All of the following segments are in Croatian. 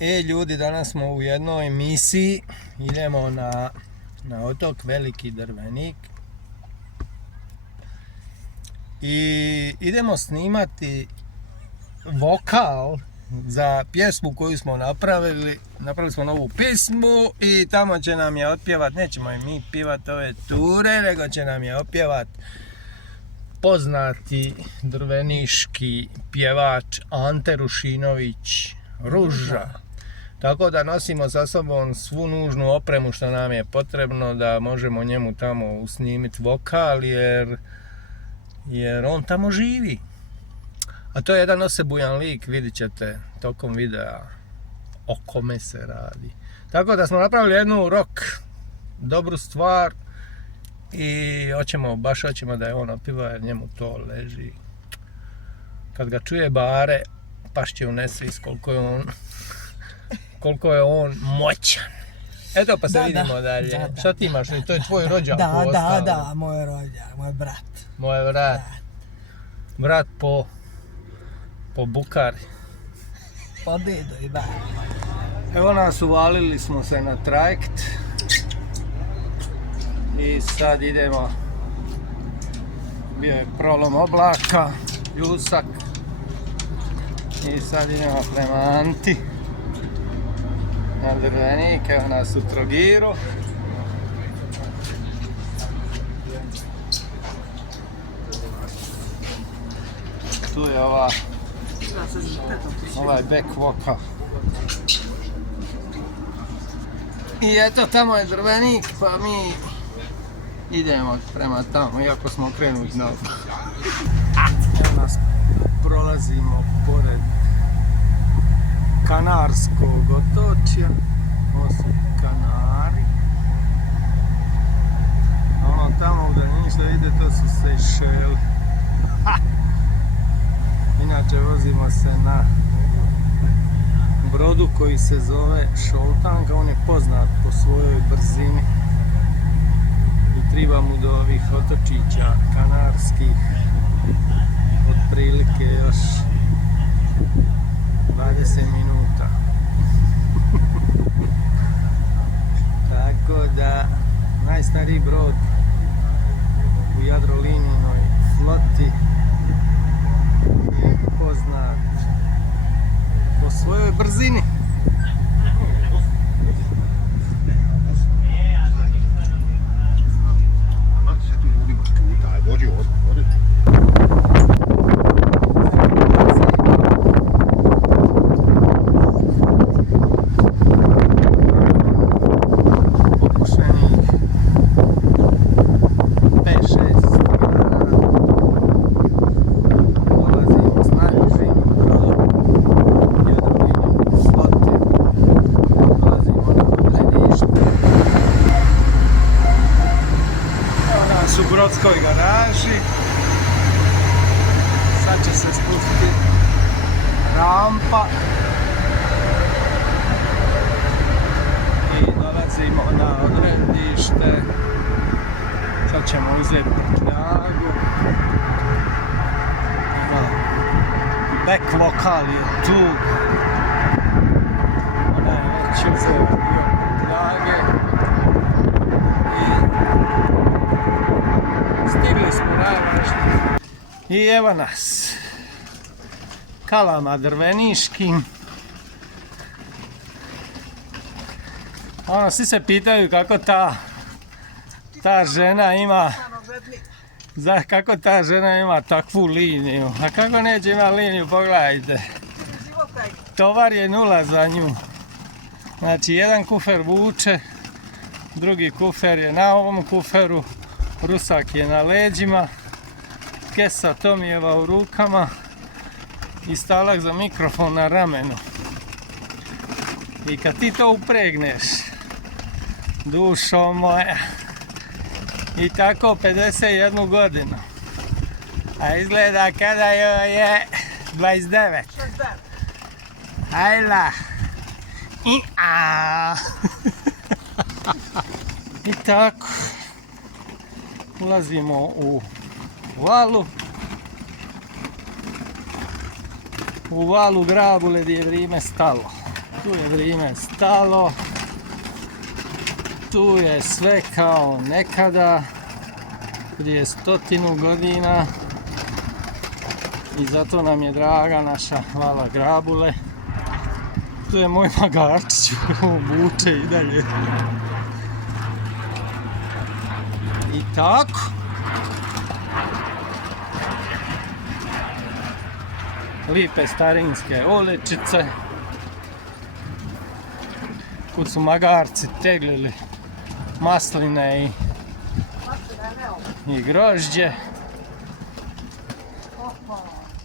Ljudi, danas smo u jednoj misiji, idemo na otok Veliki Drvenik i idemo snimati vokal za pjesmu koju smo napravili smo novu pjesmu i tamo će nam je otpjevat, nećemo i mi pjevat ove ture, nego će nam je otpjevat poznati drveniški pjevač Ante Rušinović, Ruža. Tako da nosimo sa sobom svu nužnu opremu što nam je potrebno da možemo njemu tamo usnimiti vokal, jer on tamo živi. A to je jedan osebujan lik, vidit ćete tokom videa o kome se radi. Tako da smo napravili jednu rock dobru stvar i baš hoćemo da je on opiva jer njemu to leži. Kad ga čuje bare, pašće u nesvijest koliko je on moćan. Eto pa se vidimo dalje. Da. Šta ti imaš? To je tvoj rođak? Da, moj rođak, moj brat. Moj brat. Brat po Bukari. Po dedu i babi. Evo nas, uvalili smo se na trajekt. I sad idemo. Bio je prolom oblaka, pljusak. I sad idemo prema Anti. Na Drvenik, evo nas u Trogiru. Tu je ovaj back voka. I eto, tamo je Drvenik, pa mi idemo prema tamo, iako smo okrenuti na evo nas, prolazimo pored Kanarskog otočja. Ovo su Kanari. A ono tamo u daljini što ide, to su Sejšeli. Inače vozimo se na brodu koji se zove Šoltanka. On je poznat po svojoj brzini i treba mu do ovih otočića kanarskih otprilike još 20 minuta. Tako da najstariji brod u Jadrolinijinoj floti je poznat po svojoj brzini. U brodskoj garaži. Sad će se spustiti rampa i dolazimo na odredište. Sad ćemo uzeti prtljagu. Back vokal je tu. Ona je već uzela dio prtljage. Stigli smo najvažnije. I evo nas. Kalama drveniškim. Svi se pitaju kako ta žena ima kako ta žena ima takvu liniju. A kako neće imati liniju, pogledajte. Tovar je nula za nju. Znači, jedan kufer vuče, drugi kufer je na ovom kuferu, rusak je na leđima, kesa Tomijeva u rukama i stalak za mikrofon na ramenu. I kad ti to upregneš, dušo moja, i tako 51 godinu, a izgleda kada joj je 29. Ajla. I tako. Ulazimo u valu. U valu Grabule gdje je vrijeme stalo. Tu je vrijeme stalo. Tu je sve kao nekada, prije 100 godina. I zato nam je draga naša Vala Grabule. Tu je moj magarčić, vuče i dalje. I tako. Lijepe starinske uličice. Kud su magarci teglili masline i grožđe.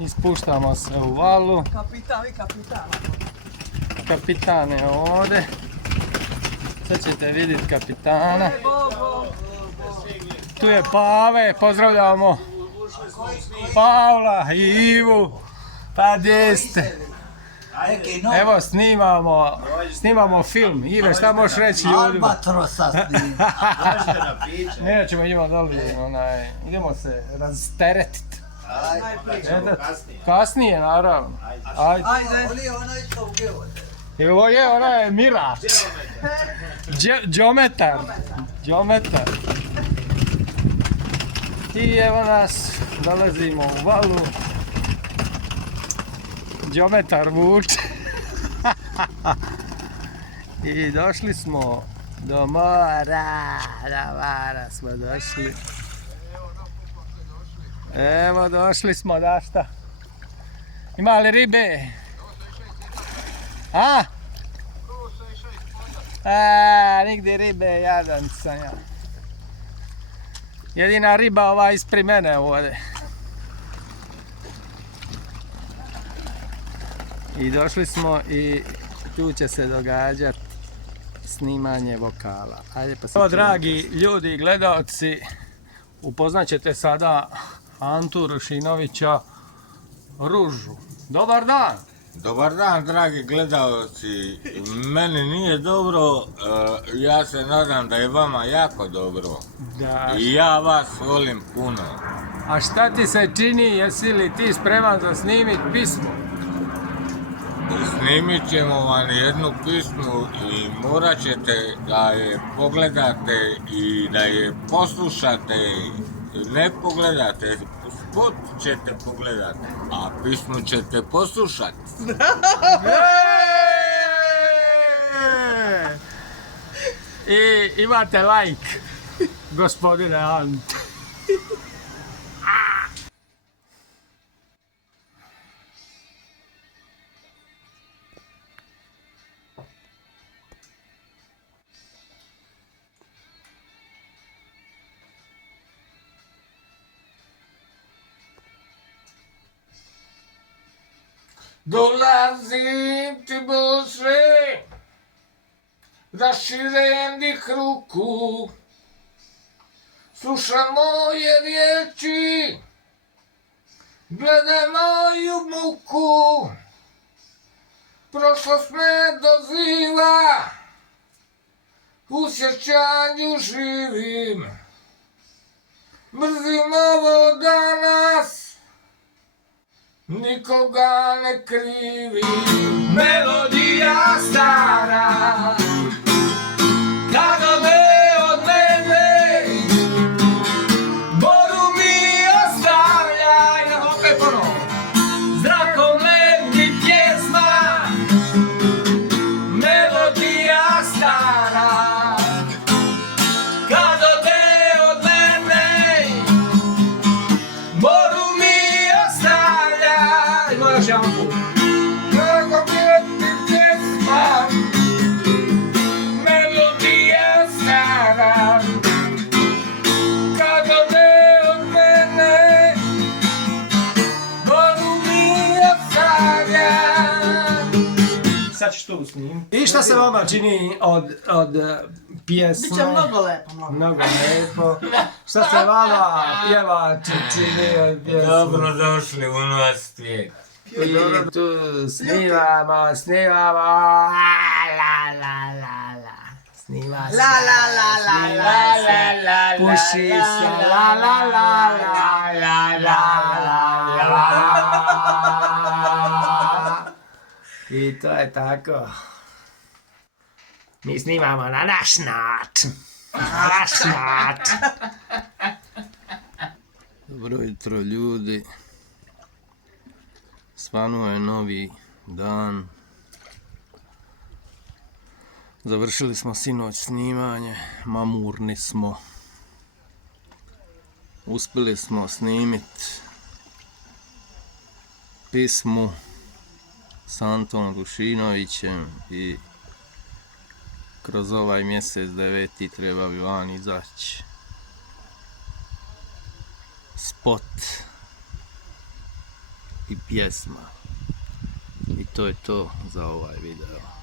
Ispuštamo se u valu. Kapitan i kapitan. Kapitan je ovdje. Sad ćete vidjeti kapitana. Tu je Pave, pozdravljamo Pavla i Ivu. Pa gdje ste? Evo snimamo film. Ive, šta možeš reći ljudima? Albatrosa snima. Nećemo, idemo doli, idemo se rasteretiti. Kasnije, naravno. Ajde. Evo je, ona je Mirač. Džometar. I evo nas, dolazimo u valu. Džometar vuče. I došli smo do mora. Do mora smo došli. Evo došli smo, da šta? Ima li ribe? A? Nigdje ribe, jadan sam ja. Jedina riba ova ispred mene ovdje. I došli smo i tu će se događati snimanje vokala. Ajde pa se... Evo, dragi ljudi i gledalci, upoznat ćete sada Antu Rušinovića Ružu. Dobar dan! Dobar dan, dragi gledalci. Meni nije dobro, ja se nadam da je vama jako dobro. Da. I ja vas volim puno. A šta ti se čini, jesi li ti spreman za snimit pismo? Snimit ćemo vam jednu pismu i morat ćete da je pogledate i da je poslušate. Ne pogledate, spot ćete pogledati, a pismu ćete poslušati. I imate like, gospodine Ante. Dolazim ti Bože, raširenih ruku, slušam moje riječi, gledaj moju muku, prošlost me doziva, u sjećanju živim, mrzim ovo danas, nikoga ne krivim. Melodija stara, kad ode od mene, boru mi ostavljaj. Opet ponovo. Zrakom leti pjesma, melodija stara, kad ode od mene, boru mi ostavljaj. Moja šampu. Kako leti pjesma, melodija stara, kad ode od mene, boru mi ostavljaj. Sad ćeš tu snimiti. I šta se vama čini od pjesme? Biće mnogo lepo, Mnogo lijepo. Šta se vama pjevači čini od pjesme? Dobrodošli u naš svijet. I tu snimamo, la la la la. Snima se, La la la la la snima se, puši se, la la la la la la. I to je tako. Mi snimamo na naš način. Na naš način. Dobro jutro ljudi. Svanuo je novi dan. Završili smo sinoć snimanje. Mamurni smo. Uspjeli smo snimiti pismu s Antom Rušinovićem i kroz ovaj mjesec 9. treba bi van izaći spot i pjesma. I to je to za ovaj video.